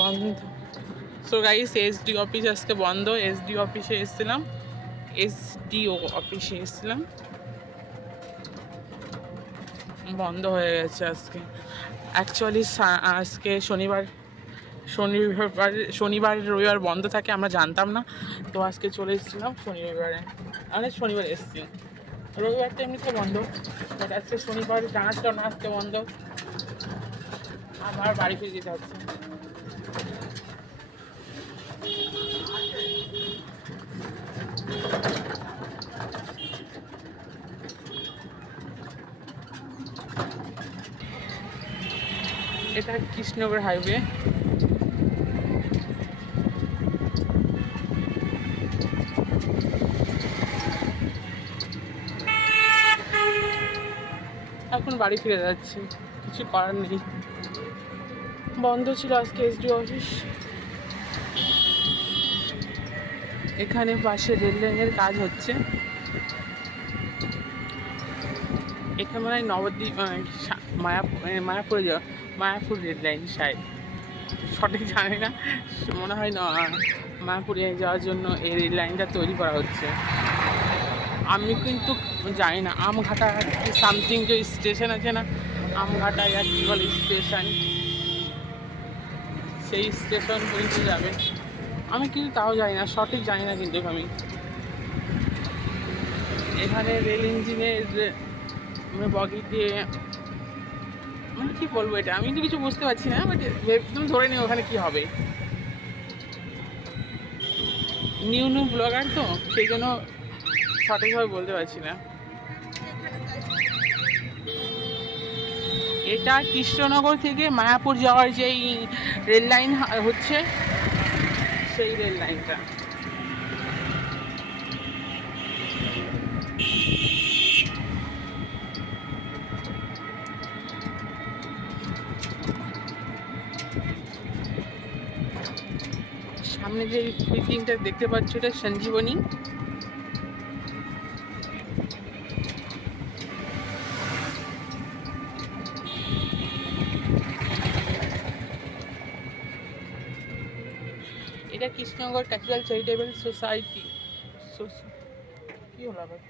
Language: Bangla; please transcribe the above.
বন্ধ। সো গাইস, এসডি অফিস আজকে বন্ধ। এসডি অফিসে এসেছিলাম, এসডিও অফিসে এসেছিলাম, বন্ধ হয়ে গেছে আজকে। অ্যাকচুয়ালি আজকে শনিবার শনিবার রবিবার বন্ধ থাকে, আমরা জানতাম না। তো আজকে চলে এসেছিলাম শনিবারে, মানে শনিবার এসেছি। রবিবারটা এমনিতে বন্ধ, বাট আজকে শনিবার জানাচ্ছিল না আজকে বন্ধ। আমার বাড়ি ফিরে যেতে হচ্ছে। এটা কৃষ্ণনগর হাইওয়ে। এখন বাড়ি ফিরে যাচ্ছি, কিছু করার নেই। বন্ধ ছিল আজকে এসডি অফিস। এখানে পাশে রেল লাইনের কাজ হচ্ছে। এখানে মনে হয় নবদ্বীপ মায়াপুরে যাওয়া, মায়াপুর রেল লাইন সাইড, সঠিক জানি না। মনে হয় মায়াপুরে যাওয়ার জন্য এই রেল লাইনটা তৈরি করা হচ্ছে। আমি কিন্তু জানি না আমঘাটা সামথিং যে স্টেশন আছে না, আমঘাটা কী বলে স্টেশন, সেই স্টেশন পর্যন্ত যাবে। আমি কিন্তু তাও জানি না, সঠিক জানি না। কিন্তু আমি এখানে রেল ইঞ্জিনের বগি দিয়ে, মানে কী বলবো, এটা আমি তো কিছু বুঝতে পারছি না, বাট তুমি ধরে নিও ওখানে কী হবে। নিউ ব্লগার তো, সেই জন্য সঠিকভাবে বলতে পারছি না। এটা কৃষ্ণনগর থেকে মায়াপুর যাওয়ার যেই রেল লাইন হচ্ছে, সেই রেল লাইনটা। সামনে যে বিল্ডিংটা দেখতে পাচ্ছ, এটা সঞ্জীবনী। এটা কৃষ্ণনগর ক্যাপিটাল চ্যারিটেবল সোসাইটি। কি হলো আবার?